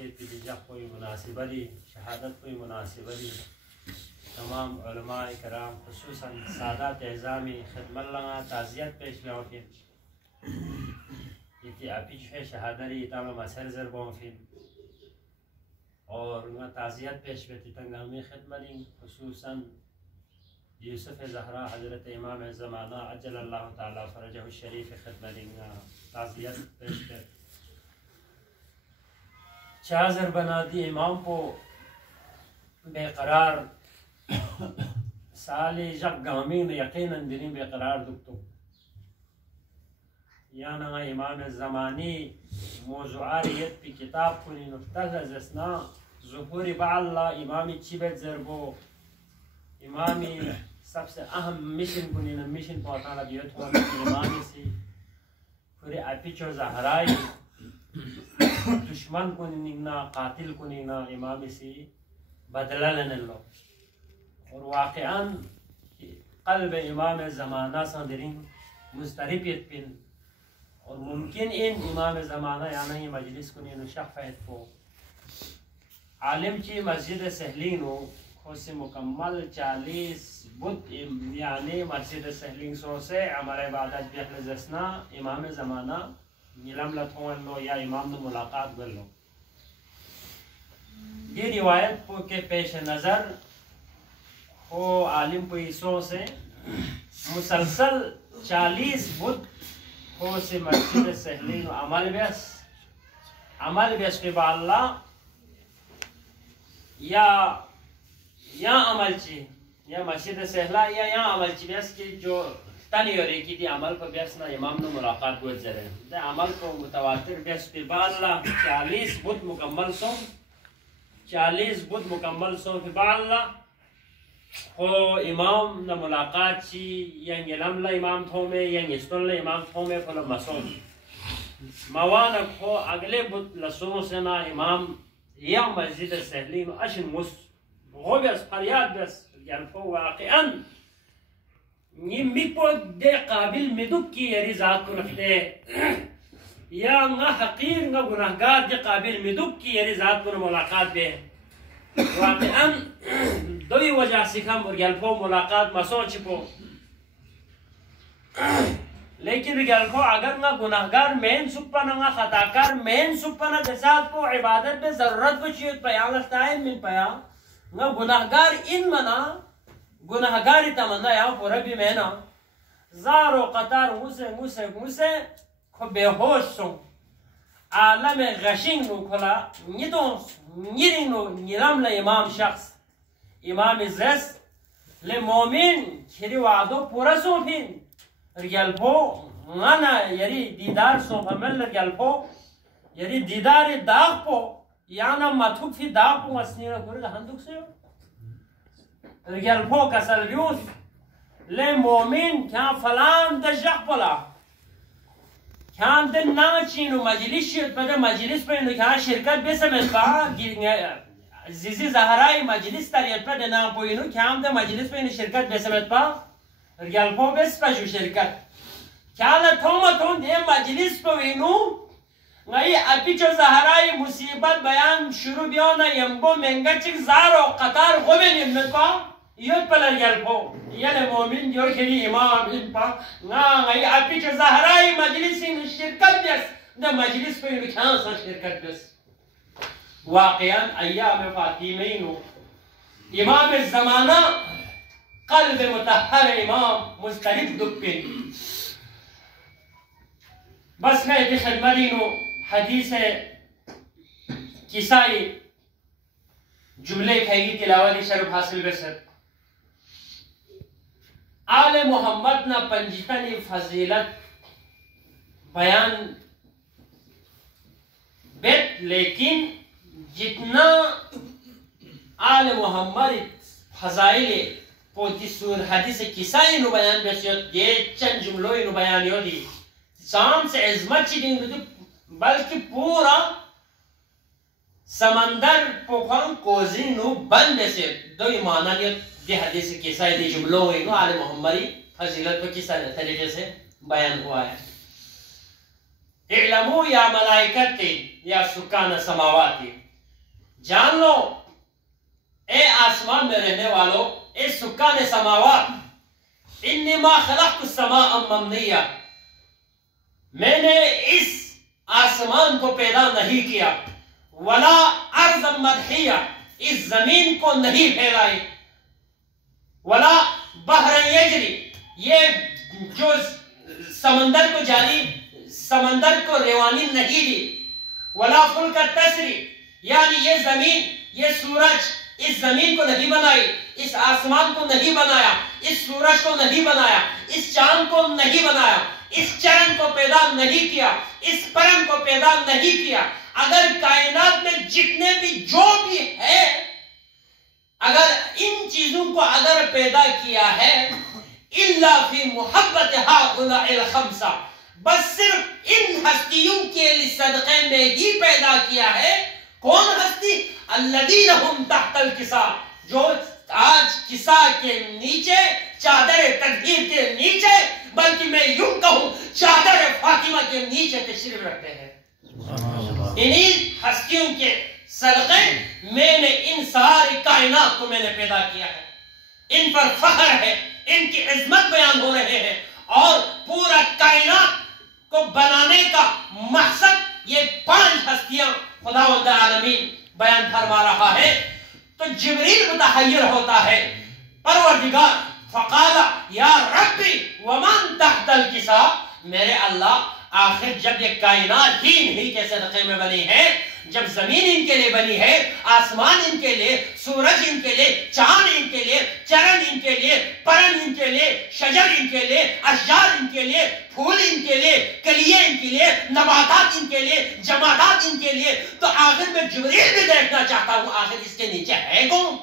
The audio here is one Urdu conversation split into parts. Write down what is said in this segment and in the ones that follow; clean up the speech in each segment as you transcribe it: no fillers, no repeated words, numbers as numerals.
سے تیجا کوئی مناسبہ دی شہادت کوئی مناسبہ دی تمام علماء کرام خصوصاً سادات اعزامی خدمت لگا تعزیت پیش لوں فین یہ اپیچ ہے شہادری تمام مسر ضربوں فین اور تعزیت پیش بیتی تنگامی خدمت خصوصاً یوسف زہرا حضرت امام زمانہ عجل اللہ تعالی فرجہ الشریف خدمت تعزیت پیش کر چازر بنا دی امام کو بے قرار سالی جب گامی میں یقیناً دنی بے قرار دکتو یانا امام زمانی موضوعاریت پی کتاب کنی نفتح زسنا ظہوری بعاللہ امامی چیبت ضربو امامی سب سے اہم مشن کنی نا مشن پوتانا بیت ہوا امامی سی پھر اپیچو زہرائی دشمن کنی نا قاتل کنی نا امامی سی بدلہ لینے لو اور واقعاً قلب امام زمانہ صدرین مستربیت پن اور ممکن ان امام زمانہ یعنی مجلس کنی نا شخفیت کو عالم چی مسجد سہلین ہو خوص مکمل 40 بدھ یعنی مسجد سہلین سو سے عمر عبادت بیخل زسنا امام زمانہ نیلم لطھون لو یا امام نو ملاقات کر لو یہ روایت کو کے پیش نظر ہو عالم کو عیسوں سے مسلسل 40 بدھ ہو سے مسجد سہلین و عمل بیس پہ باللہ یا عمل چی یا مسجد سہلا یا عمل چی بیس کی جو تنی اور ایکی دی عمل پر بیس نا امام نو ملاقات گوز جرے دے عمل کو متواتر بیس پہ باللہ 40 بدھ مکمل سو 40 بدھ مکمل سو پہ باللہ ہو امام نہ ملاقات چی ینگ لملہ امام تھومے ینگ استنلہ امام تھومے پھلو مسون موانک ہو اگلے بدھ لسوں سے نا امام یا مسجد سہلین اشن مس ہو بیس فریاد بیس یلفو واقعاً یہ مکو دے قابل مدک کی یری ذات کو رکھتے یا نہ حقیر نہ گناہگار دے قابل مدک کی یری ذات کو ملاقات دے واقعاً دوی وجہ سکھم اور یلفو ملاقات مسو چپو لیکن گلفو اگر نہ گناہگار مین سپنا نہ خطاکار مین سپنا جسات کو عبادت میں ضرورت بچیت پیا لفتائن من پیا نہ گناہگار ان منا گناہگاری تمنا یا پورا بھی مینا زار و قطار موسے کو بے ہوش سو عالم غشنگ نو کھلا نیدوں نیرنو نیرم لے امام شخص امام زیس لے مومن کھری وعدو پورا سو پھین رجالپو مانا یری دیدار سو فمل رجالپو یری دیدار داغ پو یانا مطوب فی داغ پو مسنیرہ گرد ہندوک سے رجالپو کسل بیوس لے مومن کیا فلان دجق پلا کیا دن نا چینو مجلس شد پدر مجلس پر انو کیا شرکت بے سمت پا زیزی زہرائی مجلس تاریت پر نا پو انو کیا دن مجلس پر انو شرکت بے سمت پا رجالپو بس پشو شرکت کیا لطومتون دے مجلس پو انو نئی اپی چو زہرائی مصیبت بیان شروع بیونا یمبو منگا چک زار و قطار غمین امنت پا یود پلا رجالپو یعنی مومن جو کھری امام ان پا نئی اپی چو زہرائی مجلس انو شرکت بیس دا مجلس پو انو کیا سا شرکت بیس واقعاً ایام فاطمینو امام الزمانہ قلب متحر امام مسترد دکپن بس میں اتنی خدمتینو حدیث کسائی جملے کھائیگی تلاوانی شرف حاصل بسر آل محمد نا پنجتنی فضیلت بیان بیت لیکن جتنا آل محمد فضائل پوتی سور حدیث کسائی نو بیان بیسیت یہ چند جملوئی نو بیان یو دی سام سے عظمت چی دیں دی بلکہ پورا سمندر پوکھان کوزی نو بند بیسیت دو ایمانا دی حدیث کسائی دی جملوئی نو آل محمدی فضیلت پر کس طریقے سے بیان ہوا ہے اعلمو یا ملائکت یا سکان سماواتی جان لو اے آسمان میں رہنے والوں، اے سکان سماوات، انما خلقت السماء مبنیہ، میں نے اس آسمان کو پیدا نہیں کیا، ولا ارض مدحیہ، اس زمین کو نہیں پھیلائی، ولا بحر یجری، یہ جو سمندر کو جاری، سمندر کو روانی نہیں دی، ولا فلک تسری، یعنی یہ زمین، یہ سورج، اس زمین کو نہیں بنائی، اس آسمان کو نہیں بنایا، اس سورج کو نہیں بنایا، اس چاند کو نہیں بنایا، اس چرن کو پیدا نہیں کیا، اس پرن کو پیدا نہیں کیا۔ اگر کائنات میں جتنے بھی جو بھی ہے، اگر ان چیزوں کو اگر پیدا کیا ہے، الا فی محبت ہؤلاء الخمسہ، بس صرف ان ہستیوں کے صدقے میں ہی پیدا کیا ہے۔ کون ہستی؟ الذین ہم تحت الکسا، جو آج کسا کے نیچے، چادر تدبیر کے نیچے، بلکہ میں یوں کہوں چادر فاطمہ کے نیچے تشریف رکھتے ہیں۔ انہی ہستیوں کے صدقے میں نے ان ساری کائنات کو میں نے پیدا کیا ہے، ان پر فخر ہے، ان کی عظمت بیان ہو رہے ہیں، اور پورا کائنات کو بنانے کا مقصد یہ 5 ہستیاں خداوند عالمین بیان فرما رہا ہے۔ تو جبریل متحیر ہوتا ہے، پروردگار فقال یا ربی ومن تحت الکسا، میرے اللہ آخر جب یہ کائنات ہی نہیں کے صدقے میں بنی ہے، جب زمین ان کے لیے بنی ہے، آسمان ان کے لیے، سورج ان کے لیے، چاند ان کے لیے، چرن ان کے لیے، پرن ان کے لیے، شجر ان کے لیے، اشجار ان کے لیے، پھول ان کے لیے، کلیے ان کے لیے، نباتات ان کے لیے، جمادات ان کے لیے، تو آخر میں جبریل بھی دیکھنا چاہتا ہوں آخر اس کے نیچے ہے کون؟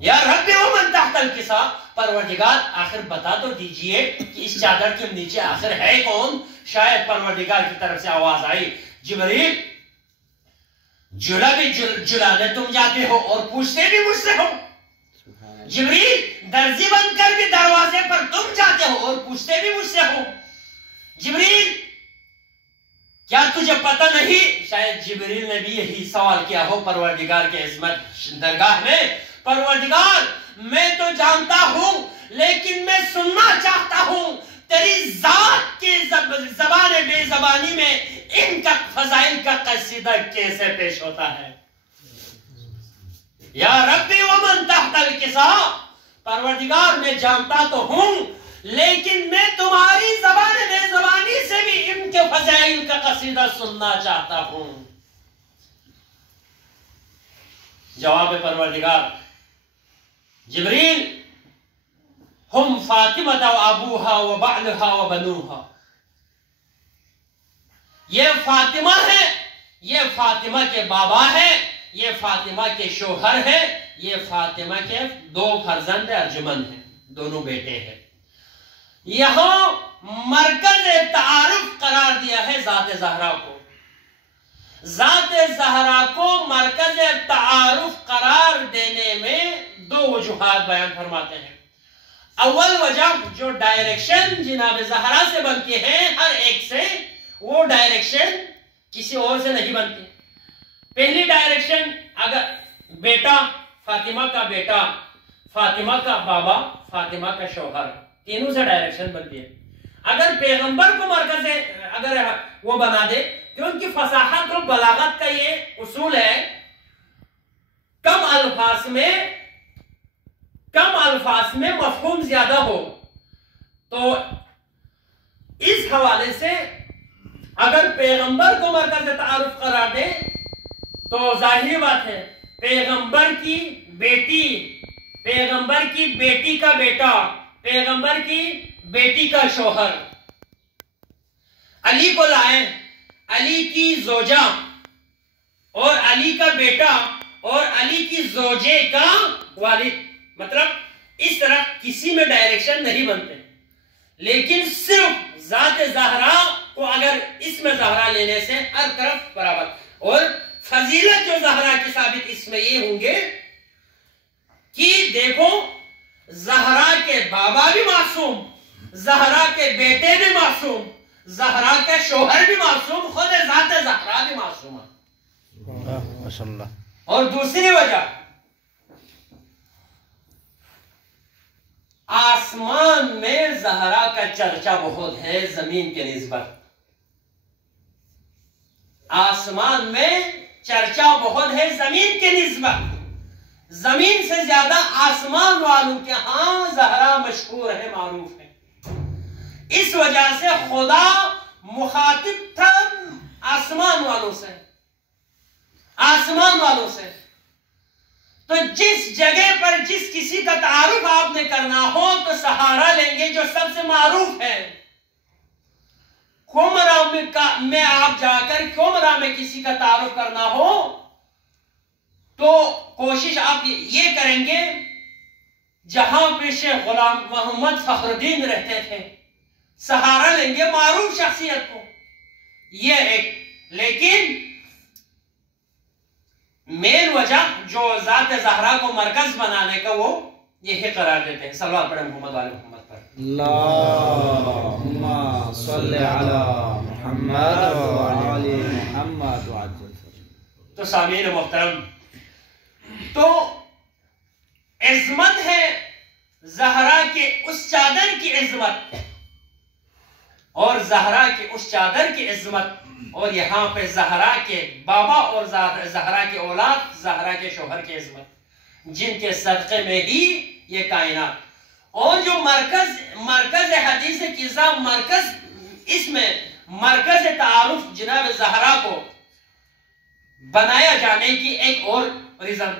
یا رب ومن تحت الکسا، پروردگار آخر بتا تو دیجئے کہ اس چادر کے نیچے آخر ہے کون؟ شاید پروردگار کی طرف سے آواز آئی، جبریل جلا بھی جلانے تم جاتے ہو اور پوچھتے بھی مجھ سے ہو، جبریل درزی بند کر کے دروازے پر تم جاتے ہو اور پوچھتے بھی مجھ سے ہو، جبریل کیا تجھے پتہ نہیں؟ شاید جبریل نے بھی یہی سوال کیا ہو پروردگار کے عظمت درگاہ میں، پروردگار میں تو جانتا ہوں لیکن میں سننا چاہتا ہوں تیری ذات کی زبان بے زبانی میں ان کا فضائل کا قصیدہ کیسے پیش ہوتا ہے۔ یا ربی ومن تحت الکسا، پروردگار میں جانتا تو ہوں لیکن میں تمہاری زبان بے زبانی سے بھی ان کے فضائل کا قصیدہ سننا چاہتا ہوں۔ جواب پروردگار، جبریل ہم فاطمہ و ابوہا و بعلہا و بنوہا، یہ فاطمہ ہے، یہ فاطمہ کے بابا ہے، یہ فاطمہ کے شوہر ہے، یہ فاطمہ کے 2 فرزند ارجمند ہیں، دونوں بیٹے ہیں۔ یہاں مرکز تعارف قرار دیا ہے ذات زہرا کو، ذات زہرا کو مرکز تعارف قرار دینے میں 2 وجوہات بیان فرماتے ہیں۔ اول وجہ جو ڈائریکشن جناب زہرا سے بنتی ہے ہر ایک سے، وہ ڈائریکشن کسی اور سے نہیں بنتی۔ پہلی ڈائریکشن اگر بیٹا، فاطمہ کا بیٹا، فاطمہ کا بابا، فاطمہ کا شوہر، تینوں سے ڈائریکشن بنتی ہے۔ اگر پیغمبر کو مرکز اگر وہ بنا دے کہ ان کی فصاحت اور بلاغت کا یہ اصول ہے، کم الفاظ میں مفہوم زیادہ ہو، تو اس حوالے سے اگر پیغمبر کو مرکز تعارف قرار دے تو ظاہری بات ہے پیغمبر کی بیٹی، پیغمبر کی بیٹی کا بیٹا، پیغمبر کی بیٹی کا شوہر، علی کو لائیں، علی کی زوجہ اور علی کا بیٹا اور علی کی زوجے کا والد، مطلب اس طرح کسی میں ڈائریکشن نہیں بنتے، لیکن صرف ذات زہرا کو اگر اس میں زہرا لینے سے ہر طرف برابر، اور فضیلت جو زہرا کی ثابت اس میں یہ ہوں گے کہ دیکھو زہرا کے بابا بھی معصوم، زہرا کے بیٹے بھی معصوم، زہرا کے شوہر بھی معصوم، خود ذات زہرا بھی معصوم ہے۔ ماشاء اللہ۔ اور دوسری وجہ آسمان میں زہرا کا چرچا بہت ہے زمین کے نسبت، آسمان میں چرچا بہت ہے زمین کے نسبت، زمین سے زیادہ آسمان والوں کے ہاں زہرا مشہور ہے، معروف ہے۔ اس وجہ سے خدا مخاطب تھا آسمان والوں سے، آسمان والوں سے۔ تو جس جگہ پر جس کسی کا تعارف آپ نے کرنا ہو تو سہارا لیں گے جو سب سے معروف ہے۔ کومرا میں آپ جا کر کومرا میں کسی کا تعارف کرنا ہو تو کوشش آپ یہ کریں گے جہاں پہ شیخ غلام محمد فخر الدین رہتے تھے، سہارا لیں گے معروف شخصیت کو، یہ ایک۔ لیکن مین وجہ جو ذات زہرا کو مرکز بنانے کا وہ یہی قرار دیتے ہیں۔ صلوات پڑھیں محمد والے محمد پر۔ اللہم صلی علی محمد وعلی محمد وعجل۔ تو سامعین محترم، تو عظمت ہے زہرا کے اس چادر کی عظمت، اور زہرا کے اس چادر کی عظمت، اور یہاں پہ زہرا کے بابا اور زہرا کے اولاد، زہرا کے شوہر کی عظمت، جن کے صدقے میں ہی یہ کائنات، اور جو مرکز حدیث قصہ، مرکز اس میں مرکز تعارف جناب زہرا کو بنایا جانے کی ایک اور ریزن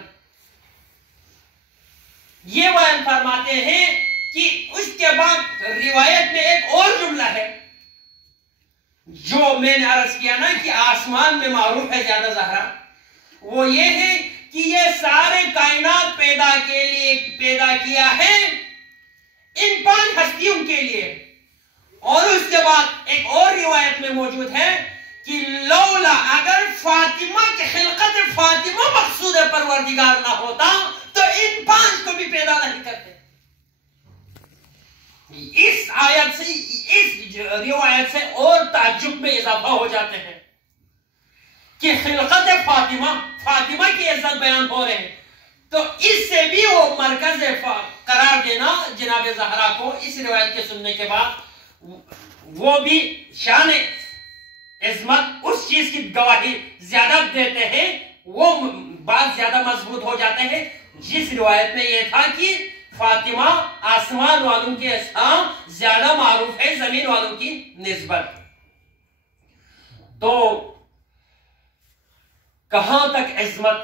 یہ بیان فرماتے ہیں کہ اس کے بعد روایت میں ایک اور جملہ ہے جو میں نے عرض کیا نا کہ آسمان میں معروف ہے زیادہ زہرا، وہ یہ ہے کہ یہ سارے کائنات پیدا کیا ہے ان 5 ہستیوں کے لیے۔ اور اس کے بعد ایک اور روایت میں موجود ہے کہ لولا اگر فاطمہ کی خلقت فاطمہ مقصود پروردگار نہ ہوتا تو ان 5 کو بھی پیدا نہیں کرتے۔ اس آیت سے، اس روایت سے اور تعجب میں اضافہ ہو جاتے ہیں کہ خلقت فاطمہ کی عزت بیان ہو رہے ہیں، تو اس سے بھی وہ مرکز قرار دینا جناب زہرا کو اس روایت کے سننے کے بعد وہ بھی شان عظمت اس چیز کی گواہی زیادہ دیتے ہیں، وہ بات زیادہ مضبوط ہو جاتے ہیں جس روایت میں یہ تھا کہ فاطمہ آسمان والوں کے ساتھ زیادہ معروف ہے زمین والوں کی نسبت۔ تو کہاں تک عظمت،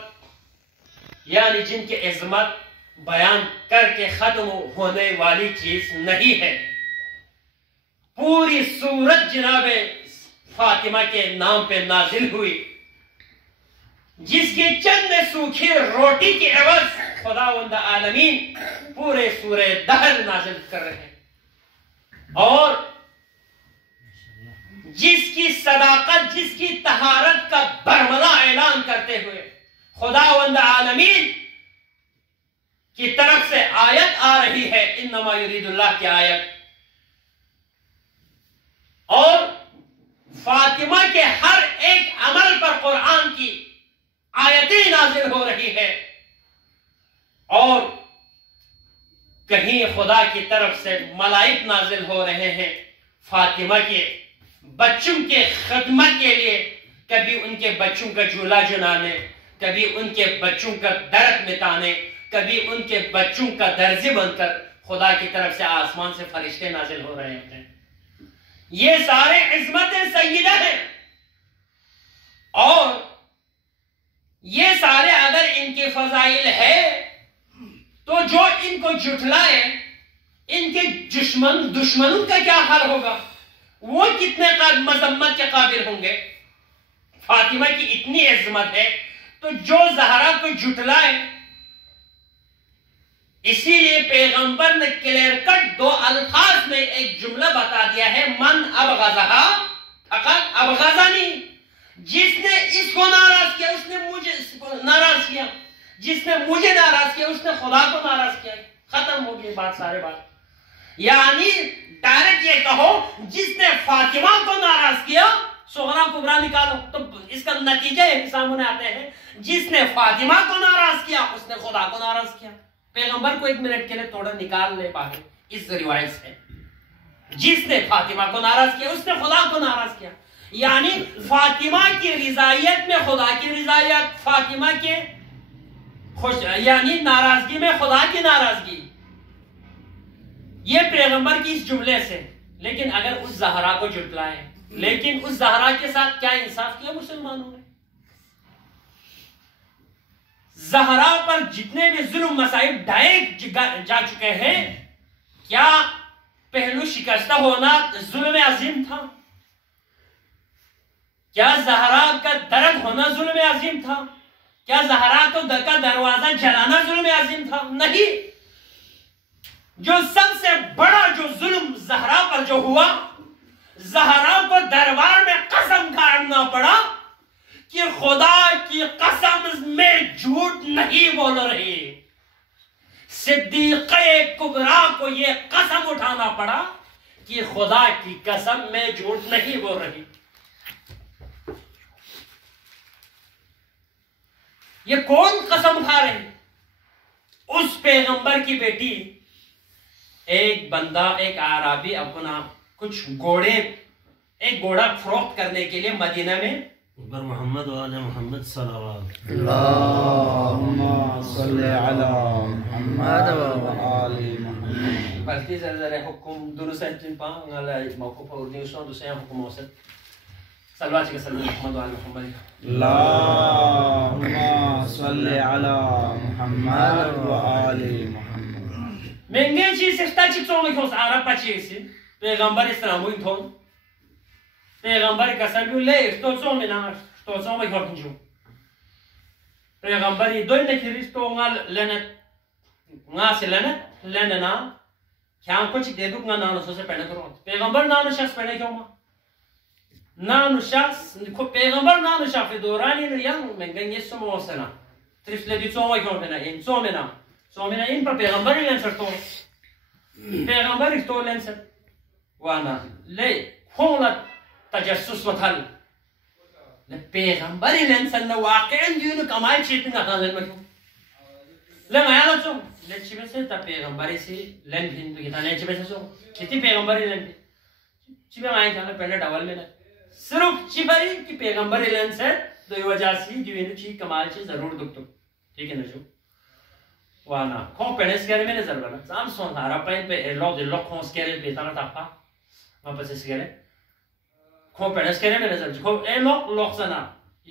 یعنی جن کی عظمت بیان کر کے ختم ہونے والی چیز نہیں ہے، پوری سورت جناب فاطمہ کے نام پہ نازل ہوئی، جس کی چند سوکھی روٹی کی عوض خداوند عالمین پورے سورہ دہر نازل کر رہے ہیں، اور جس کی صداقت، جس کی طہارت کا برملا اعلان کرتے ہوئے خداوند عالمین کی طرف سے آیت آ رہی ہے، انما یرید اللہ کی آیت، اور فاطمہ کے ہر ایک عمل پر قرآن کی آیتیں نازل ہو رہی ہے، اور کہیں خدا کی طرف سے ملائک نازل ہو رہے ہیں فاطمہ کے بچوں کے خدمت کے لیے، کبھی ان کے بچوں کا جھولا جھلانے، کبھی ان کے بچوں کا درد مٹانے، کبھی ان کے بچوں کا درزی بن کر خدا کی طرف سے آسمان سے فرشتے نازل ہو رہے ہیں۔ یہ سارے عظمت سیدہ ہیں، اور یہ سارے اگر ان کے فضائل ہے تو جو ان کو جھٹلائے ان کے دشمنوں کا کیا حال ہوگا، وہ کتنے مذمت کے قابل ہوں گے۔ فاطمہ کی اتنی عظمت ہے تو جو زہرا کو جھٹلائے، اسی لیے پیغمبر نے کلیئر کٹ 2 الفاظ میں ایک جملہ بتا دیا ہے، من ابغضھا فقط ابغضنی، جس نے اس کو ناراض کیا اس نے مجھے ناراض کیا، جس نے مجھے ناراض کیا اس نے خدا کو ناراض کیا۔ ختم ہو گئی بات، سارے بات، یعنی ڈائریکٹ یہ کہو جس نے فاطمہ کو ناراض کیا صغرا کبرا نکالو تو اس کا نتیجہ یہ سامنے آتے ہیں جس نے فاطمہ کو ناراض کیا اس نے خدا کو ناراض کیا. پیغمبر کو 1 منٹ کے لیے تھوڑا نکال لے پاگے اس روایت سے. جس نے فاطمہ کو ناراض کیا اس نے خدا کو ناراض کیا. یعنی فاطمہ کی رضایت میں خدا کی رضایت, فاطمہ کے یعنی ناراضگی میں خدا کی ناراضگی. یہ پیغمبر کی اس جملے سے. لیکن اگر اس زہرا کو جھٹلائے, لیکن اس زہرا کے ساتھ کیا انصاف کیا مسلمانوں نے؟ زہرا پر جتنے بھی ظلم مصائب ڈھائے جا چکے ہیں, کیا پہلو شکستہ ہونا ظلم عظیم تھا؟ کیا زہرا کا درد ہونا ظلم عظیم تھا؟ کیا زہرا کا دروازہ جلانا ظلم عظیم تھا؟ نہیں. جو سب سے بڑا جو ظلم زہرا پر جو ہوا, زہرا کو دربار میں قسم کھانا پڑا کہ خدا کی قسم میں جھوٹ نہیں بول رہی. صدیقہ کبریٰ کو یہ قسم اٹھانا پڑا کہ خدا کی قسم میں جھوٹ نہیں بول رہی. یہ کون قسم کھا رہے؟ اس پیغمبر کی بیٹی. ایک بندہ, ایک عربی اپنا کچھ گھوڑے, ایک گھوڑا فروخت کرنے کے لیے مدینہ میں بر محمد و آل محمد صلوات اللہم صلی علی محمد و آل محمد. بلکہ ذرا حکم درست ہے پانگ علی موقوف اور دیوسوں دوسرے حکم وسط صلوات کے صلی محمد و آل محمد. اللہم صلی علی محمد و آل محمد. منگے چیز سفتا چک سو لکھوس عرب پچیسی پیغمبر اسلامو انتون پیغمبر قسم لے تو سو منا تو سو میں کھوٹن جو پیغمبر دوی نکریس تو نگا سے لننا کھیان کو چک دے دو نگا نانو سے پہنے کرو. پیغمبر نانو شخص پہنے کیوں ماں نانو شخص پیغمبر نانو شخص دورانی نو ینگ منگن یہ سمو سنا ترس لے دی سو میں کھوٹن این سو منا سومنا این پر پیغمبر لینسر تو پیغمبر تو لینسر وانا لے خونت تجسس وطل لے پیغمبر لینسر نا واقعاً دیونو کمال چیتن گا خانزر مکیوں لے میانا چو لے چی بسے تا پیغمبری سی لین بھین تو کتا لے چی بسے چو کتی پیغمبری لین بھین چی بے آئیں کھانا پہلے ڈاول میں لے صرف چی بری کی پیغمبری لینسر دوی وجہ سی دیونو چی کمال چی ضرور دکتو. ٹھیک ہے نا جو وانا کون پہنے سکرے میں نظر بنا سام سون تھا رہا پہن پہ لوگ دل لوگ کون سکرے پیتانا تاپا وہاں پس سکرے کون پہنے سکرے میں نظر جو اے لوگ سنا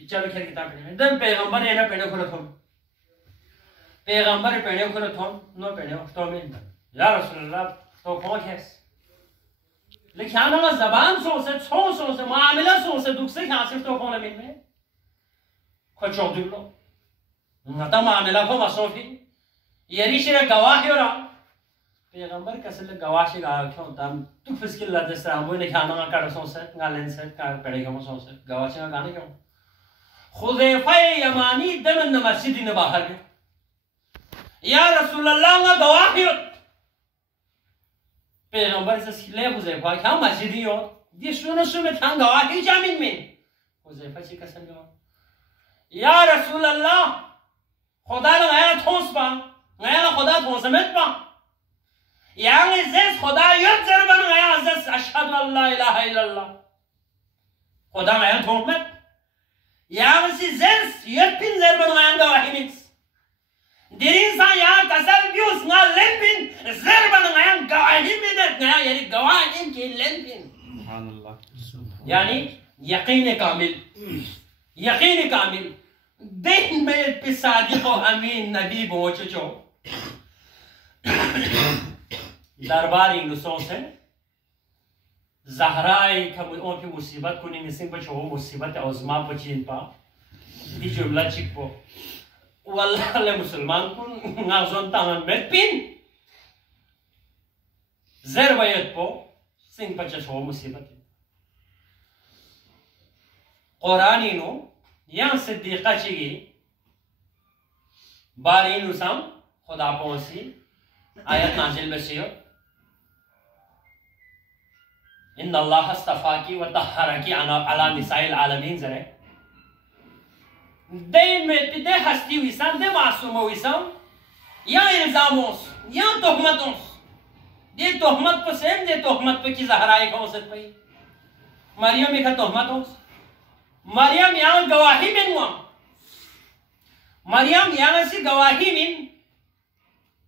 چلو کھر کتاب پہنے دن پیغمبر اینا پہنے کھولا تھوم پیغمبر پہنے کھولا تھوم نو پہنے تو میں یا رسول اللہ تو کون کھیس لیکن آنا زبان سو سے معاملہ سو سے دکھ سے کھان صرف تو کون امین میں کھو چوک دکھ لو نتا معاملہ کو مصوفی یہ ریشی نے گواہی ہو رہا پیغمبر کسل گواہی گا کیوں تم تو فسکل اللہ دستا ہم وہ نکھانا گا کڑا سو سے گا لین سے پڑے گا سو سے گواہی گا گانے کیوں خضیفہ یمانی دمن مسجدی نے باہر گئے یا رسول اللہ گا گواہی ہو پیغمبر سے سکلے خضیفہ کیا مسجدی ہو یہ سنو میں کیا گواہی جامین میں خضیفہ چی قسم گوا یا رسول اللہ خدا لگایا تھوس با غیر خدا تو سمجھ پا یعنی زیس خدا یت ضربن غیر زیس اشہد اللہ الہ الا اللہ خدا غیر تھومت یعنی زیس یت پین ضربن غیر گواہی نیس دین سا یا کسل بیوس نا لن پین ضربن غیر گواہی مینت غیر یعنی گواہی کی لن پین یعنی یقین کامل دین میں پی صادق و امین نبی بوچ چو درباری نسوں سے زہرائی ان کی مصیبت کنی نسنگ پچھو وہ مصیبت عظمہ پچین پا دی جملہ چک پو واللہ لے مسلمان کن نازون تاہم مت پین زر ویت پو سنگ پچھو وہ مصیبت قرآنی نو یہاں صدیقہ چیگی بارین اسام خدا پہنسی آیت نازل بسیو ان اللہ اصطفاکی و طہرکی علی نساء العالمین زره دین میں دے ہستی ویسان دے معصوم ویسان یا الزام اوس یا تہمت اوس دے تہمت پہ سیم دے تہمت پہ کی زہرائی کا اوسط پہ مریم کا تہمت اوس مریم یہاں گواہی من ہوا مریم یہاں سے گواہی من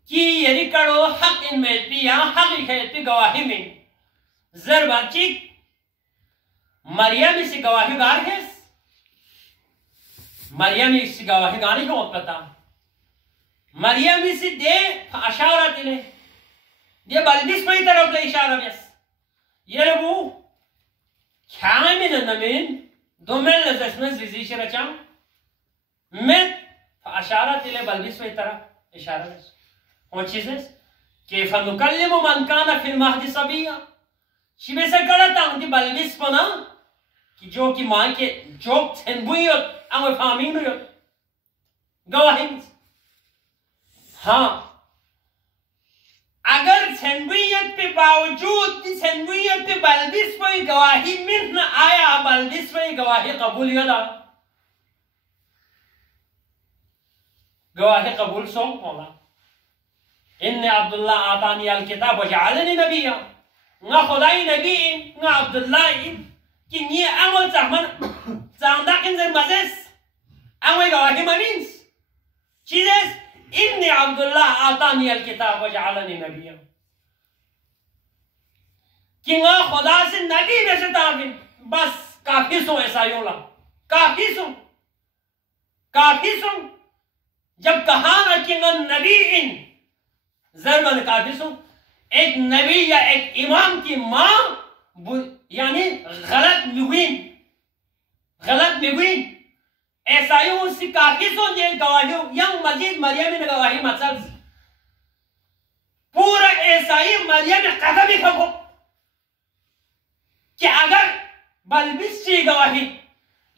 کی یری کڑو حق ان میں پی یہاں حق خیت پی گواہی من ضربا چیک مریم اسی گواہی گار ہے مریم اسی گواہی گاری کو پتا مریم اسی دے اشارت لے دے بلدس پہ طرف دے اشارہ بیس یہ ربو کھائے من نمین دو من لزش میں زیزیش رچام میں اشارت لے بلدس پہ طرف اشارہ بیس وہ چیز ہے کیف نکلم من کانا فی المہد صبیہ شبہ سے کرتا ہوں دی بلدس پنا کہ جو کی ماں کے جو تنبویت اما فامین ہوئی گواہی ہاں اگر تنبویت پہ باوجود تنبویت پہ بلدس پہ گواہی من آیا بلدس پہ گواہی قبول یدا گواہی قبول سو مولا ان عبداللہ آتانی الکتاب وجعلنی نبیا نا خدای نبی نا عبداللہ کہ یہ عمل چاہمن چاہمدہ انزر مزیس عمل گواہی منینس چیزیس انی عبداللہ آتانی الکتاب وجعلنی نبیا کہ نا خدا سے نبی میں سے تابن بس کافی سو ایسا یولا کافی سو جب کہا نا کہ نا نبی ان ضربن کافی سو ایک نبی یا ایک امام کی ماں یعنی غلط مگوین ایسایوں اسی کافی سو یہ گواہیوں یا مزید مریم نے گواہی مطلب پورا ایسائی مریم قدم ہی کھو کہ اگر بلبس چی گواہی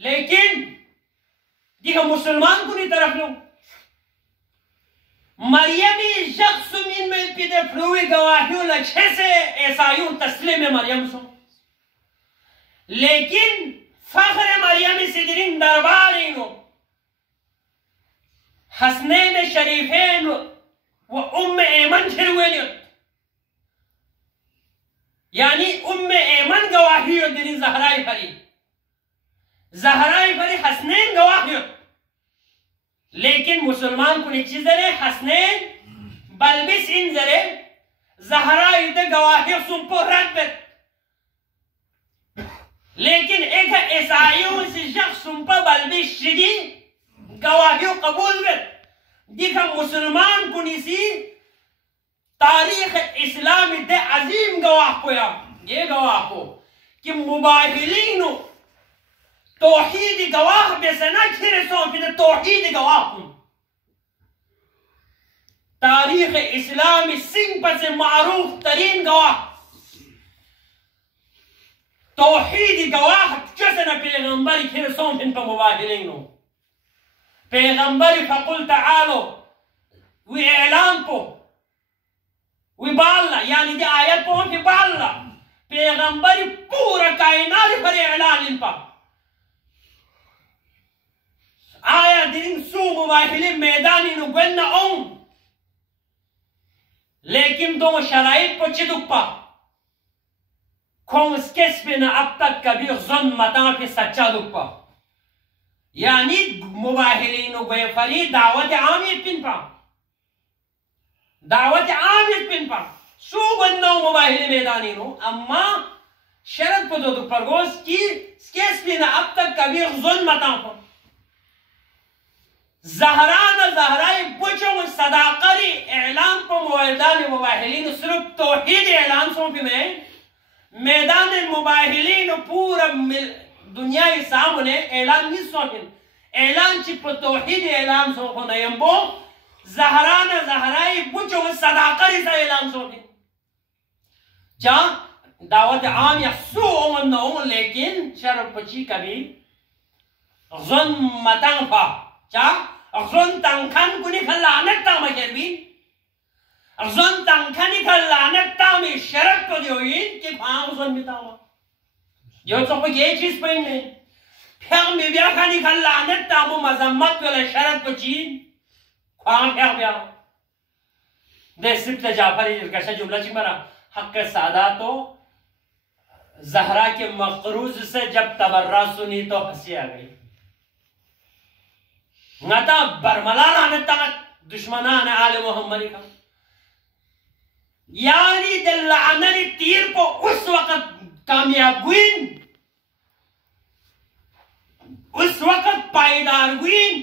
لیکن دیکھا مسلمان کو نہیں طرف لوں مریمی شخص من میں پیدے پروی گواہیوں لچھے سے ایسایوں تسلیم مریم سو لیکن فخر مریم صدرین دربارین حسنین شریفین و ام ایمن چھروینیت یعنی ام ایمن گواہیت دنی زہرائی فری حسنین گواہیت لیکن مسلمان کو نیچی ذرے حسنین بلبس ان ذرے زہرائی دے گواہی سنپو رد بیت لیکن ایک عیسائیوں سے شخص سنپو بلبس شگی گواہی قبول بیت دیکھا مسلمان کو نیسی تاریخ اسلام دے عظیم گواہ کو یا یہ گواہ کو کہ مباہلینو توحید گواہ بے سنا کھرے سو کہ توحید گواہ ہوں تاریخ اسلامی سنگ پر سے معروف ترین گواہ توحید گواہ چسنا پیغمبری کھرے سو پھن پر مباہلینو پیغمبری فقل تعالو وی اعلان پو وی بالا یعنی دی آیت پو ہم کی بالا پیغمبری پورا کائنات پر اعلان ان پر آیا دین سو مباہلی میدانی نو گونا اون لیکن دو شرائط پو چی دکپا کونس کس بنا اب تک کبھی ظن مطان پہ سچا دکپا یعنی مباہلی نو گوئے فری دعوت عامیت پن پا دعوت عامیت پن پا سو گونا مباہلی میدانی نو اما شرط پو دو دکپا گوز کی کس بنا اب تک کبھی ظن مطان پا زہرائی بچوں صداقری اعلان کو میدان مباہلین صرف توحید اعلان سو پہ میں میدان مباہلین پورا دنیا سامنے اعلان نہیں سو پہ اعلان چپ توحید اعلان سو پہ نیم بو زہرائی بچوں صداقری سا اعلان سو پہ جہاں دعوت عام یا سو اون نون لیکن شرف پچی کبھی ظن متن پا چاہ اغزون تنکن کنی کھل لعنت تاما کربین اغزون تنکنی کھل لعنت تامی شرک کو دیوئین کہ پاں اغزون بیتاما یو تو یہ چیز پہنے پھر میں بیا خانی کھل لعنت تامو مذمت ولا شرط کو چین خواہاں پھر بیا دے سبت جعفری کشا جملہ چی مرا حق ساداتو زہرا کے مقروض سے جب تبرہ سنی تو ہنسی آ گئی نتا برملا لعنت تاکت دشمنان آل محمدی کا یعنی دل لعنت تیر کو اس وقت کامیاب ہوئیں اس وقت پائیدار ہوئیں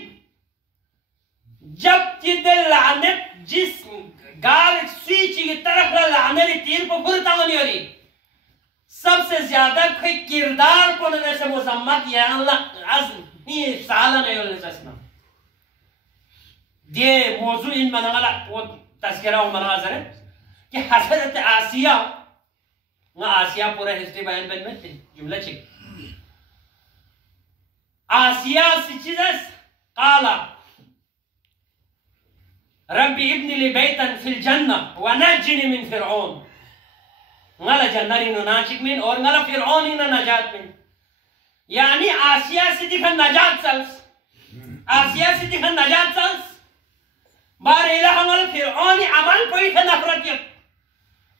جب کہ دل لعنت جس گار سویچی کی طرف لعنت تیر کو پھرتا نہیں ہو رہی سب سے زیادہ کوئی کردار کو نظر سے مذمت یا اللہ عزم نہیں سالہ نہیں ہونے سے یہ موضوع ان مناغلہ وہ تذکرہ و مناظر ہے کہ حضرت آسیہ آسیہ پورا ہسٹری بیان بن میں تھی جملہ چک آسیہ سی چیزس قالا ربی ابن لی بیتن فی الجنہ ونجنی من فرعون غلا جنری نو ناچک من اور غلا فرعونی نو نجات من یعنی آسیہ سی دیکھن نجات سلس آسیہ سی دیکھن نجات سلس بار الہ عمل فرعونی عمل کوئی تھا نفرتیت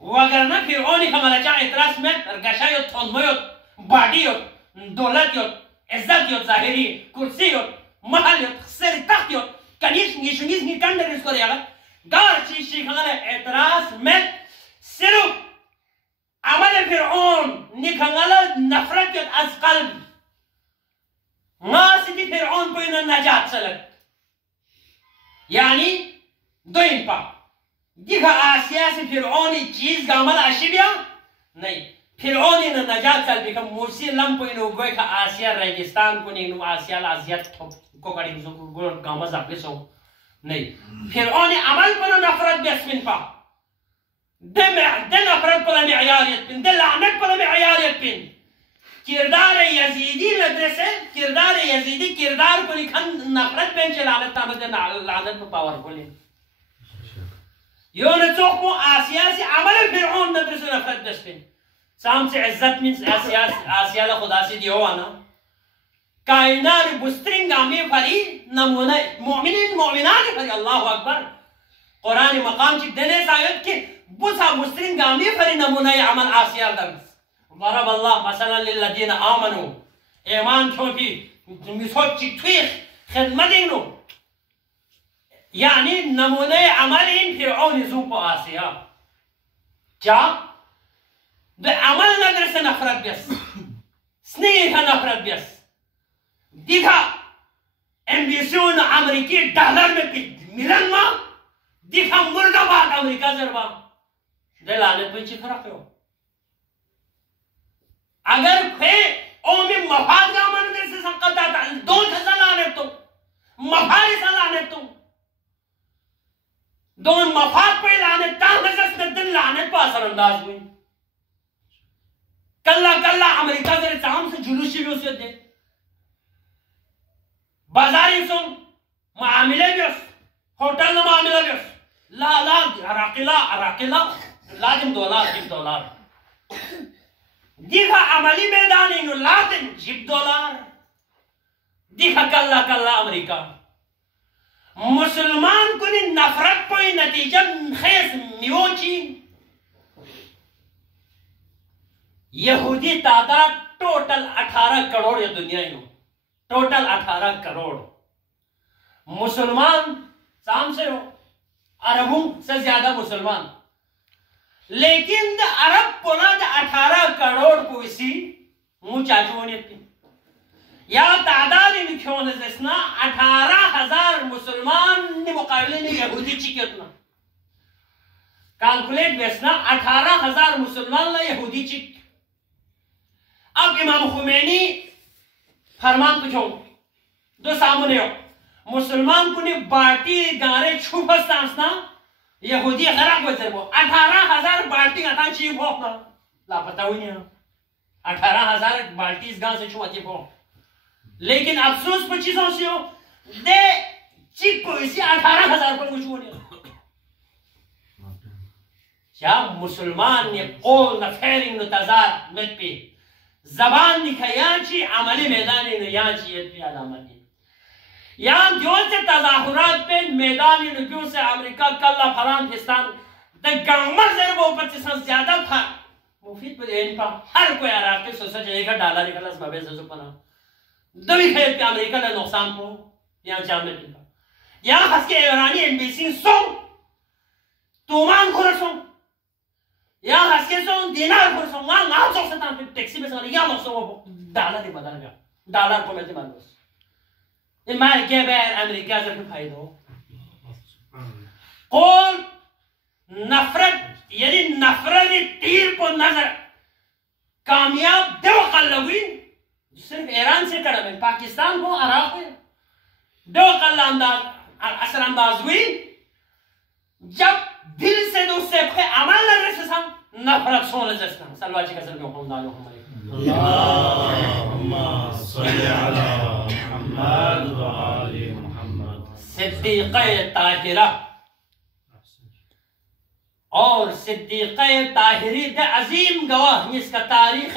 وگرنہ فرعونی حملہ چاہ اعتراض میں گشایت تھنمیت باڈیت دولتیت عزتیت ظاہری کرسیت محلیت سر تختیت کنیش نیشنیز نی کنڈر اس کو دیا گا گار چیز شیخانہ اعتراض میں صرف عمل فرعون نکھنگل نفرتیت از قلب ناسی دی فرعون کو انہوں نجات سلک یعنی دو ان پا دیکھا آسیہ سے فرعونی چیز کا عمل اشی بیا نہیں فرعونی نے نجات سل بکا موسی لم کو انہوں گوئے کہ آسیہ ریگستان کو نہیں آسیہ لازیت کو کڑی گامز اپنے سو نہیں فرعونی عمل کو نفرت بیسمن پا دے نفرت کو معیاریت پن دے لعنت کو معیاریت پن کردار یزیدی مدرسے کردار یزیدی کردار کو لکھن نفرت پین چے لعنت تامد لعنت کو پاور کو لیں یوں نچوک کو آسیہ سے عمل فرعون مدرسے نفرت بس پین سام سے عزت من آسیہ خدا سے دیو آنا کائنار بسترین گامی فری نمونہ مومنین مومنان فری اللہ اکبر قرآن مقام چی دینے سایت کہ بسا بسترین گامی فری نمونہ عمل آسیہ درس ضرب اللہ مثلا للذین آمنوا ایمان چھوٹی مسوچ چی تویخ خدمتینو یعنی نمونہ عمل ان فرعون زوپ آسیہ کیا؟ دے عمل نگر سے نفرت بیس سنیح نفرت بیس دیکھا ایمبیسیون امریکی ڈالر میں ملن ما دیکھا مرد آباد امریکہ زربا دے لانت میں چی فرق ہو اگر کھے اومی مفاد کا منظر سے سنقل داتا دو تھزا لانت تو مفاد سے لانت تو دون مفاد پہ لانت تا مزس میں دن لانت پہ اثر انداز ہوئی کلا امریکہ زر چاہم سے جلوشی بھی اسے دے بازاری سن معاملے بیس ہوتل نہ معاملہ بیس لا عراقی لازم $10 دیکھا عملی میدان انہو لازم $10 دیکھا کلا امریکہ مسلمان کنی نفرت پوئی نتیجہ خیز میوچی یہودی تعداد ٹوٹل 18 کروڑ یا دنیا انہو ٹوٹل 18 کروڑ مسلمان سام سے ہو عربوں سے زیادہ مسلمان لیکن عرب پونا 18 کروڑ کو اسی مو چاچونیت تھی یا تعداد لکھوں نزسنا 18,000 مسلمان نے مقابلے میں یہودی چی کتنا کالکولیٹ بیسنا 18,000 مسلمان لا یہودی چی اب امام خمینی فرمان پچھوں دو سامنے ہو مسلمان کو نے باٹی گارے چھوپس تانسنا یہودی خراب ہوتے وہ 18,000 بالٹی اتان چیب ہو اپنا لا پتہ ہوئی نہیں 18,000 بالٹی اس گاں سے چھوٹی ہو لیکن افسوس پر چیزوں سے ہو دے چیب کو اسی 18,000 پر مجھو نہیں کیا مسلمان نے قول نہ فیرنگ نہ تضاد مت پہ زبان نکھیانچی عملی میدانی نیانچیت بھی علامتی یہاں دیون سے تظاہرات پہ میدانی نکیوں سے امریکہ کلا فران پاکستان گامر ضرب اوپر چیسان زیادہ تھا مفید پر این پا ہر کوئی عراقی سوچا چاہیے گا ڈالا نکلا اس مبیز ازو پنا دوی خیل پہ امریکہ نے نقصان کو یہاں جامل پہ یہاں ہس کے ایرانی ایمبیسی سون تومان خور سون یہاں ہس کے سون دینار خور سون وہاں نام سوک ستا پھر ٹیکسی میں سکتا یہاں نقصان وہ ڈالا دی بدل گیا ڈالر کو ملتی مانگوس یہ مائر کے بیر امریکہ سے پھر فائد ہو قول نفرت یعنی نفرت تیر کو نظر کامیاب دو قلوی صرف ایران سے کڑا میں پاکستان کو عراق ہے دو قلہ اثر انداز ہوئی جب دل سے دو سے کوئی عمل نہ رسے سا نفرت سونے جسنا سلواچی کا سلوی حکم دالو ہمارے اللہم صلی علی محمد و آل محمد صدیقہ طاہرہ اور صدیقہ طاہری دے عظیم گواہ جس کا تاریخ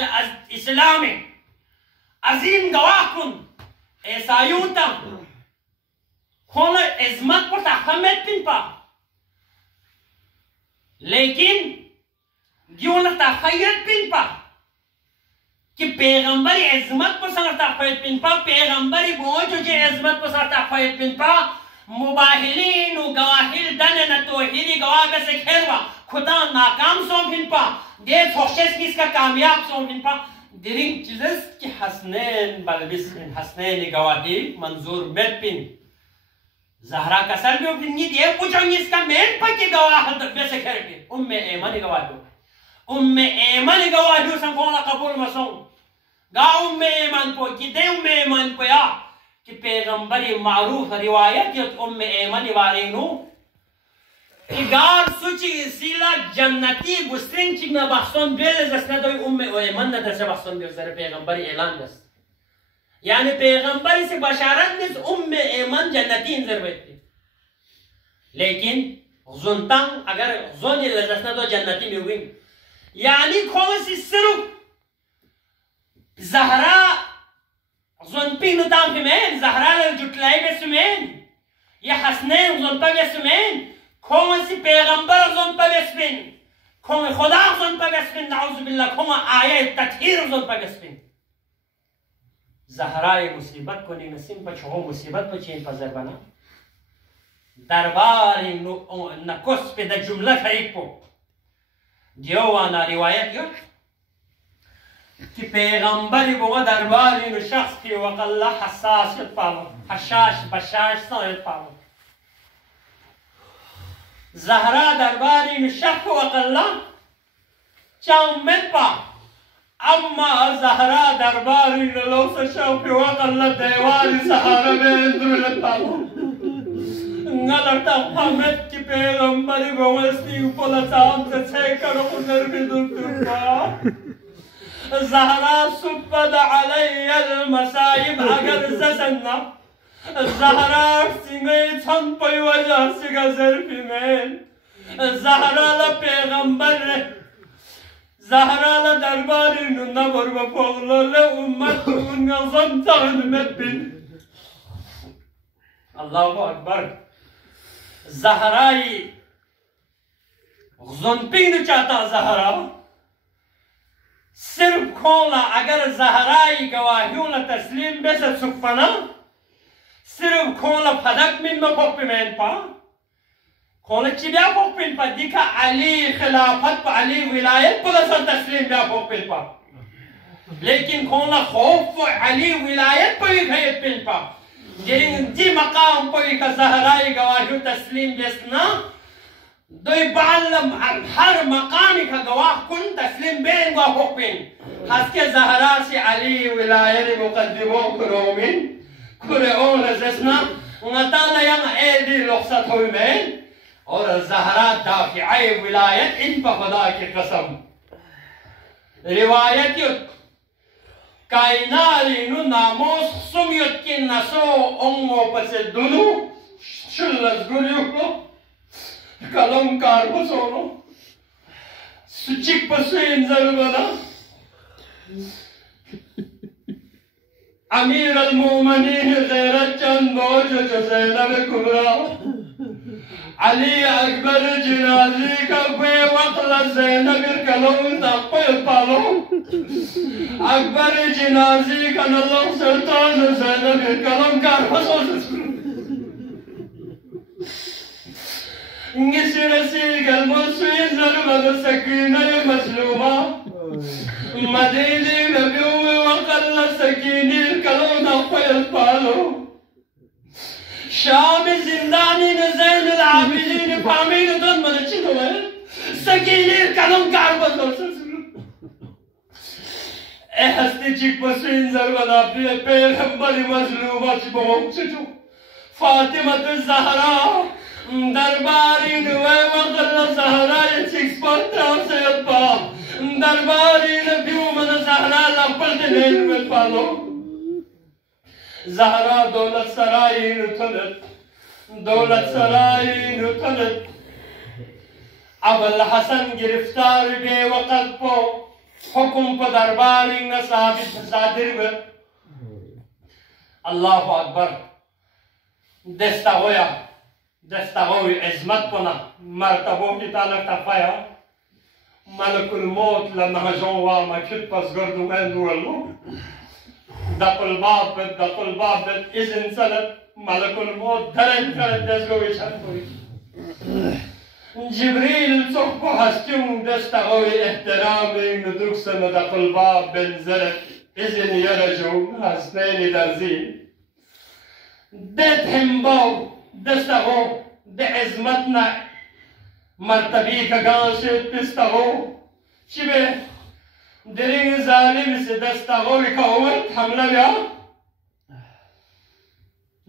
اسلام عظیم گواہ کن ایسایوں تا کھول عظمت پر تحمد پن پا لیکن کیوں لگتا خیرت پن پا کہ پیغمبری عظمت پر سنگتا خیرت پن پا پیغمبری بوجو جے عظمت پر سنگتا خیرت پن پا مباہلین و گواہل دنن توحیدی گواہ بے سے کھیلوا خدا ناکام سون پھن پا دے سوشیس کس کا کامیاب سون پھن پا درنگ چیزز کی حسنین بلبس پھن حسنین گواہی منظور میت پھن زہرہ کسر بھی پھن یہ دے پوچھو اس کا مین پا کی گواہ بے سے کھیل پھن ایمان گواہی ایمان گواہی سن کونا قبول مسون گا ایمان پو کی دے ایمان پو یا کہ پیغمبری معروف روایت یت ایمن وارینو اگار سوچی سیلا جنتی گسترین چگنا بحثون بیل زسنا دوی ایمن ندر سے بحثون بیل زر پیغمبری اعلان دست یعنی پیغمبری سے بشارت نیز ایمن جنتی انزر بیتی لیکن غزنتان اگر غزونی لزسنا دو جنتی میں ہوئی یعنی کون سی صرف زہرہ زنپی نتام کمین زہرہ جٹلائی بے سمین یہ حسنین زنپا بے سمین کون سی پیغمبر زنپا بے سمین کون خدا زنپا بے سمین نعوذ باللہ کون آیہ تطہیر زنپا بے سمین زہرہ مصیبت کو نسیم پا چھو مصیبت پا چین پا ضربنا درباری نکس پہ دا جملہ خریب پو دیوانا روایت یو کہ پیغمبری بغا درباری نو شخص کی وقاللہ حساسیت پاو حشاش بشاش سایت پاو زہرہ درباری نو شخص وقاللہ چاومت پا اما زہرہ درباری نو لوس شوق وقاللہ دیواری سہارہ میں اندرلت پاو نلکتا حمد کی پیغمبری بغا اسنی اوپلا چاہم سے چھے کرو خنر بھی دلتر پا زہرہ سبت علی المصائب اگر زسننا زہرہ سنگئی چھن پی وجہ سگا ظرفی مین زہرہ پیغمبر زہرہ درباری نبر و فغل امت انگا زمتا علمت بین اللہ اکبر زہرائی غزنپین چاہتا زہرہ صرف کھولا اگر زہرائی گواہیون تسلیم بے سے سکپنا صرف کھولا پھدک من میں پھوک پی مین پا کھولا چی بیا پھوک پین پا دیکھا علی خلافت پا علی ولایت پا لسا تسلیم بیا پھوک پین پا لیکن کھولا خوف علی ولایت پا بھی خیت پین پا دی مقام پا بھی کہ زہرائی گواہیون تسلیم بیسنا دوی بعلم ہر مقامی کا گواہ کن تسلیم بین گواہ حکمین حس کے زہرہ سے علی ولایت مقدموں کرومین کھرے اون رزسنا نتانا یم ایدی لخصت ہوئی مین اور زہرہ دافعی ولایت ان پا خدا کی قسم روایت یت کائنالی نو ناموس سمیت کی نسو امو پس دنو شلز گریو کو کلم کار بسونو سچک پسو انزل بنا امیر المؤمنین غیرت چند موجود زینب کبرا علی اکبر جنازی کا بے وقت زینب کلون تقوی پالو اکبر جنازی کا نلوک سلطان زینب کلون کار حسوس نسی رسیل المسوین ظلمت سکینہ مظلومہ مدینی نبیوی وقل سکینی کلون تقوی پالو شام زندانی زین العابدین فامین دن من چنو ہے سکینی کلم کار بندر سلسلو اے ہستی چک بسوین زرمنا پیغمبر مظلومہ چی بمم چچو فاطمت الزہرا درباری نوے وقل زہرا یہ چکس پترام سید پا درباری نبیو من زہرا لپل دنین میں پالو زہرا دولت سرائی نتلت اب الحسن گرفتار بے وقت پو حکم پا درباری نصابت صادر بے اللہ اکبر دستاوی عظمت پنا مرتبوں کی تعلق تفایا ملک الموت لنہجوں وامکت پس گردو اندو اللہ دقل باب اذن سلت ملک الموت درد دستگوی چند کوئی جبریل صحبو ہستیوں دستگوی احترامی ندرک سن دقل باب بن زرد اذن یرجو حسنین درزین دیت ہمباو دستگو دے عظمتنا مرتبی کا گانشت پستگو چبے درین ظالم سے دستاغوی کا اوت حملہ بیا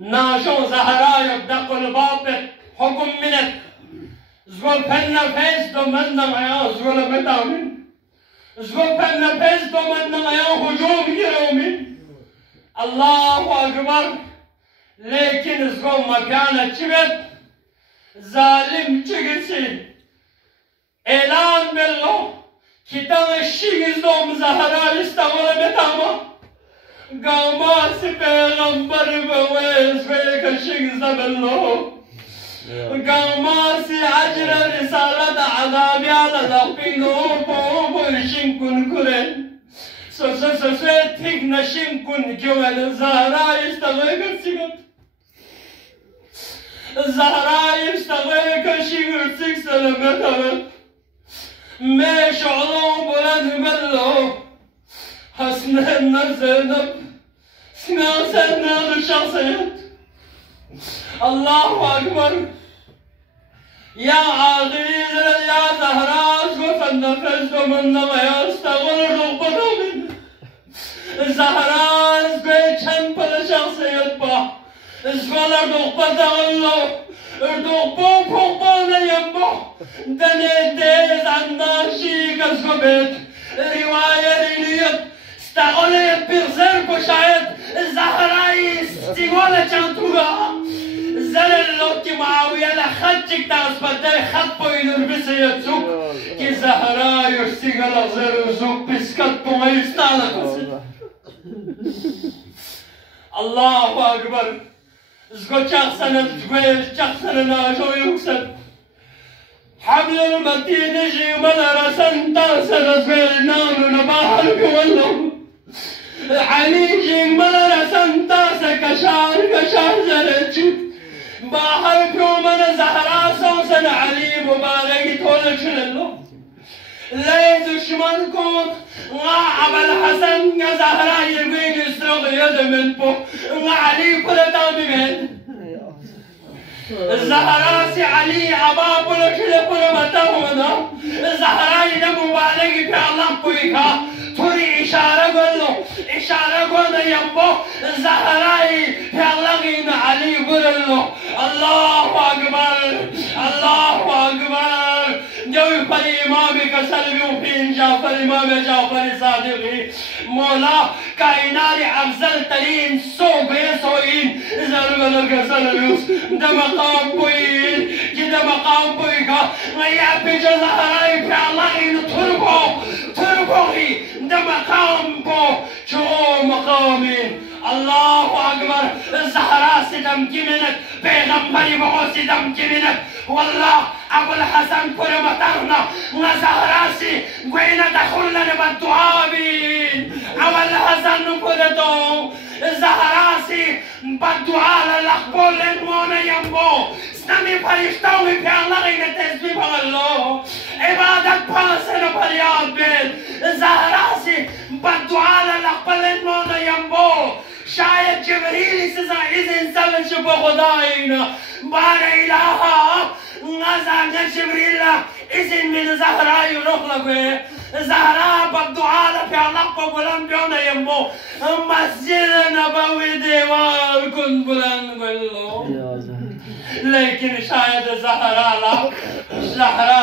ناشون زہرائی دق الباپت حکم منت زول پھننا فیس دو مندم آیا زول متامن زول پھننا فیس دو مندم آیا حجوم گرومن اللہ اکبر لیکن زول مکانہ چبت ظالم چگسی اعلان باللہ کتاب شیز دوم زہرا استغل بتاما گاما سی پیغمبر بویز بیک شیز بلو گاما سی عجر رسالت عذابیات دقینو بو شنکن کرن سوے تھک نشنکن کیوئل زہرا استغل سیگت زہرا استغل شیگر سیگ سلمت آمد میں شعلوں بلند ملو حسنین زینب سناسن شخصیت اللہ اکبر یا عاقیز یا زہراز کو فندفز کو مندم یا استغل رغبتو من زہراز کو چھن پل شخصیت پا اسفل رغبت اللہ اردوبو پوپو نیمبو دنے دیز انداشی کسکو بیت روایہ رینیت ستغلی پیغزر کو شاید زہرائی استیگول چانتوگا زللو کی معاویہ لخط چکتا اس پر در خط پوئی نربسی چوک کی زہرائی استیگل اغزر زوک پسکت پوئی استالا کسی اللہ اکبر زگو چخسن ناجو یکسن حبل المتین جیمل رسن تاسن زویل نانو نباحل کولو علی جیمل رسن تاس کشار زرچو باحل کیومن زہرا سوسن علی مبارکی تول چللو لے دشمن کون اب الحسن کا زہرا یروین اسرغ ید من پو علی پلتا بمین زہرا سی علی عبا پلچلے پلمتا ہونا زہرا ید مبارکی پہ اللہ پوئی کھا تھوڑی اشارہ گولو یمبو زہرائی پہ اللہ گین علی برلو اللہ اکبر جو پر امام کا سلویوں پین جعفر امام جعفر صادقی مولا کائنار افضل ترین سو بیسوین ضرور کا سلویوس دا مقام پوئین کی دا مقام پوئی کا یا پی جو زہرائی پہ اللہ ان تربو ہی دا مقام پو چھو مقامین اللہ اکبر زہرا ستم کی منت پیغمبری بہت ستم کی منت واللہ ابو الحسن پر مطرنا زہرا سی گوینا دخلنا بدعا بین ابو الحسن پر تو زہرا سی بدعا للقبول لنمون یمبو سنمی فرشتوں میں پیان لگینا تسبیح اللہ عبادت پاسن فریاد بین زہرا سی بدعا للقبول لنمون یمبو شاید جبریل سزا اذن سلن شبو خداینا بار الہا نظام جبریل اذن من زہرائی روح لگوے زہرا بدعا لپی اللہ کو بلند بیونا یمبو مسجد نبوی دیوار کن بلند گلو لیکن شاید زہرا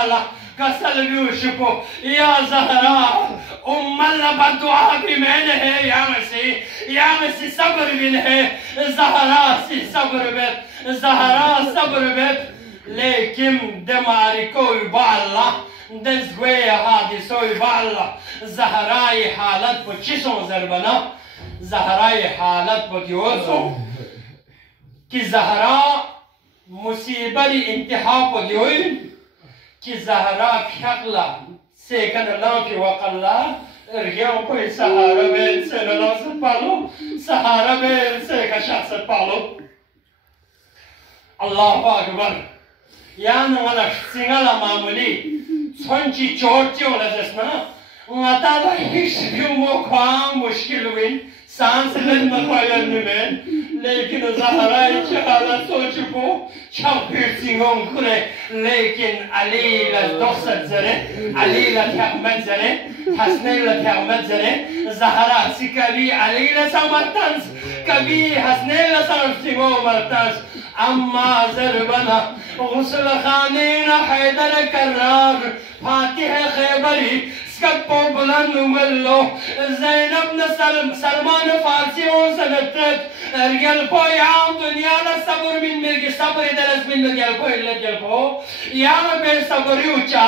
لا کسل بیوشکو یا زہرا اللہ بدعا بھی میں نے ہے یا مسیح صبر بھی ہے زہرا سی صبر بیت زہرا صبر بیت لیکن دماری کوئی بالا دزگوی حادثوی بالا زہرائی حالت کو چیسوں ضربنا زہرائی حالت کو دیوزو کہ زہرا مصیبری انتہا کو دیوئی کہ زہرا پھیقلا سیکن اللہ کی وقلا ارگیوں کوئی سہارا بین سے نلوست پالو سہارا بین سے کا شخصت پالو اللہ اکبر یعنی والا سنگالا معمولی سنچی چوٹیوں لجسنا نتالا ہیش بیو موکوان مشکل ہوئی سانس لن مخوائل نمین لیکن زہرائی چہالا سوچکو چھو پھر سنگوں کرے لیکن علی لدخصت زرے علی لتحمد زرے حسنی لتحمد زرے زہرا سی کبھی علی لسامرتنس کبھی حسنی لسامرتنگو مرتنس اما ضربنا غسل خانین حیدر کرار فاتح خیبری سکپو بلند ملو زینب سلمان فارسیوں سنتت ارگل پوی عام دنیا لصبر من مرگی صبری درس من مرگل پوی لگل پو یا بے صبری اچا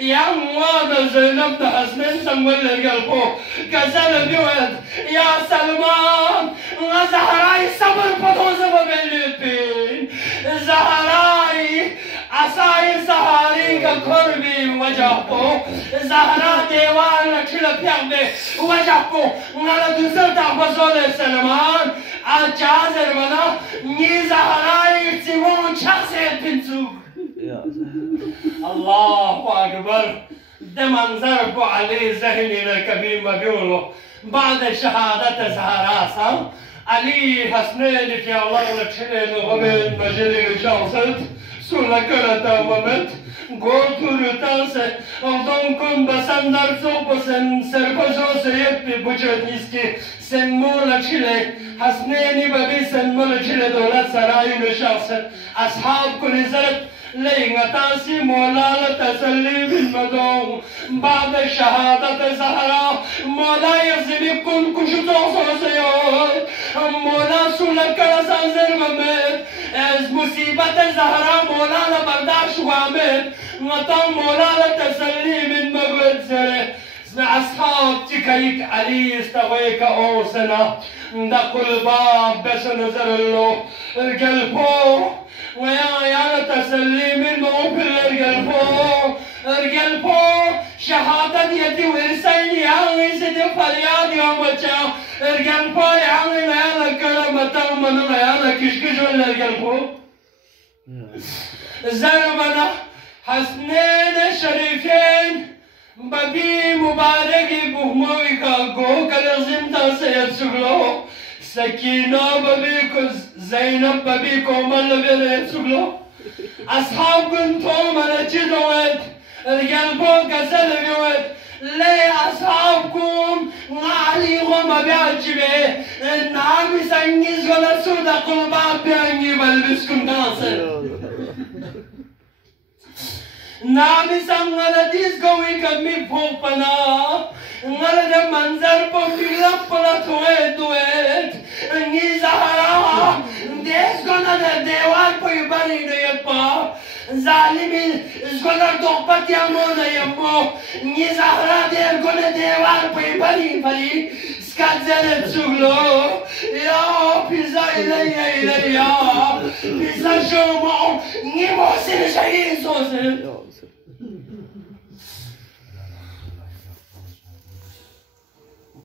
یا مواد زینب حسنین سنگل ارگل پو گزل بیوید یا سلمان زہرائی صبر پتوں سبب لیپین زہرائی عصای سہاری کا کھر بھی وجہ کو زہرا دیوار لکھل پیام دے وجہ کو نالا دوسر تحفظول سلمان آچازر بنا نی زہرائی چیمون چھاسیت پنسوک اللہ اکبر دے منظر کو علی ذہنی نرکبی مبیولو بعد شہادت زہرا سا علی حسنین فی اللہ لکھلین غمین مجلی جاوزت سولا کرتا ومت گوتورتا سے اغدون کن بسندر سوپ سن سرپشو سیت پی بچت نیسکی سن مولا چلے حسنینی ببی سن مولا چلے دولت سرائی نشاست اصحاب کو نظرت لینگتاسی مولا لتسلی بن مدون بعد شہادت زہرا مولا یزمی کن کشتو سوسیوت مولا سولا کرسا زرممت از مصیبت زہرا مولا لبرداشت وامت نتا مولا لتسلی من مگود زره اصحاب تکایک علی استویک اوسنا دا قلباب بس نظر اللہ ارگلپو ویا لتسلی من مغفل ارگلپو شہادت یتی ورسین یعنی سے دی فریاد یا بچا ارگلپو یعنی ویا لکلمتا من ویا لکشکش ول ارگلپو زربنا حسنین شریفین ببی مبارکی بہموی کا گو کلزمتا سید سگلو سکینہ ببی کو زینب ببی کو مل بیرید سگلو اصحاب کنتو من چیدوید ارگلپو کسل بیوید لے اصحاب کم نعلی غم بیاجبے نامی سنگیز غلط سودا قلباب بیانگی بلبس کن ناصر نامی سنگلتیز کوئی کمی پھوک پنا نرد منظر پو پیلپ پلت ہوئے دویت نی زہرا دیس کو ندر دیوار پوی بری نیت پا ظالمی اس کو ندر دوپت یا مو نیمو نی زہرا دیر کو ندر دیوار پوی بری سكتزنت شغله يا بيزا إلي يا بيزا جمعه نيمو سنة شيء سوسن